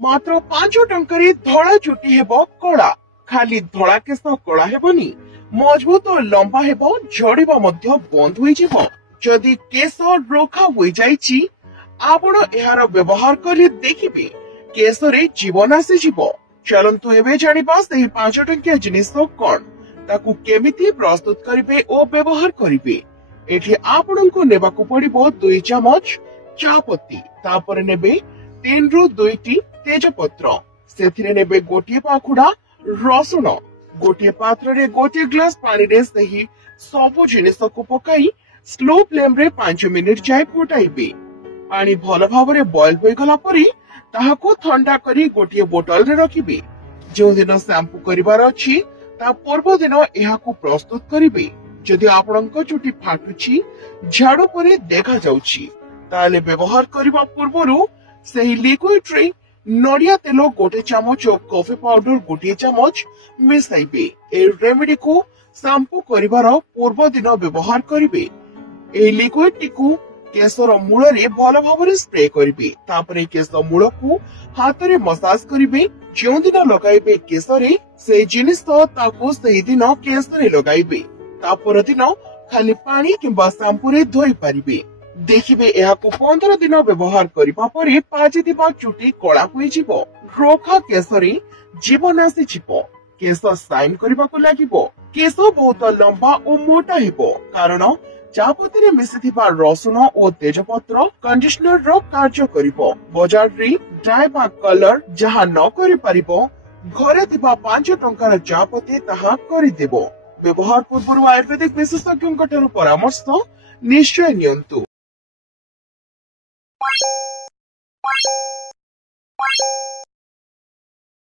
मात्र 5 टंकारे धड़ा चुटी हेबो कला। खाली धड़ा केस कला हेबनी, मजबूत और लंबा हेबो, झड़िबा मध्य बंद होई जिवो। जदि केस रोखा होई जाईची, आपण एहार व्यवहार करी देखिबे केस रे जीवन आसी जिवो। चलंतु एबे जानिबा सेही 5 टंकिया जिनिस कोन, ताकू केमिति प्रस्तुत करिवे ओ व्यवहार करिवे। एठी आपणको नेबाकू पड़िबो 2 चामच चापत्ती, तापर नेबे 3 रु 2 टी तेजपत्र, सेथिरे नेबे गोटिए पाखुडा रसुण, गोटिए पात्र रे गोटिए ग्लास पानी रे सही सबु जिनिस को पकाई स्लो फ्लेम रे 5 मिनिट जाय फुटाइबे। पानी भल भाबरे बॉयल होई गला परी ताहाको ठंडा करी गोटिए बोतल रे रखिबे। जो दिन शैम्पू करिवार अछि ता पूर्व दिन एहाकू प्रस्तुत करिबे। जदि आपणको चुटी फाटुछि, झाड़ू परे देखा जाउछि, ताले व्यवहार करिबा पूर्वरु सही लिक्विड रे नड़िया तेल 1 चामच और कॉफी पाउडर 1 चामच मिसाइबे। ए रेमेडी को शैम्पू करिवार पूर्व दिन व्यवहार करिबे। ए लिक्विड टिकू केसर मूल रे भल भाबरे स्प्रे करिबे। तापरे केस मूल को हाथ रे मसाज करिबे। जो दिन लगाइबे केसरे से जिनिस ताको सही दिन केसरे लगाइबे। तापर दिन खाली पानी किंबा शैम्पू रे धोई पारिबे। देखिबे एहाकू 15 दिन व्यवहार करिबा परे पाजिदिबा चुटी कला होई जिवो। रोखा केसरे जीवन आसी जिवो। केस साइन करिबाकू लागिबो। केस बहुत लंबा और मोटा हेबो, कारण चापत्ती रे मिसिथिबा रसुण और तेजपत्र कंडीशनर रो कार्य करिबो। बाजार रे ड्राई बा कलर जहा न करि परिबो, घरे थिबा 5 टंकार चापत्ती ताहा करि देबो। व्यवहार पूर्व आयुर्वेदिक विशेषज्ञ परामर्श निश्चय नियंतु।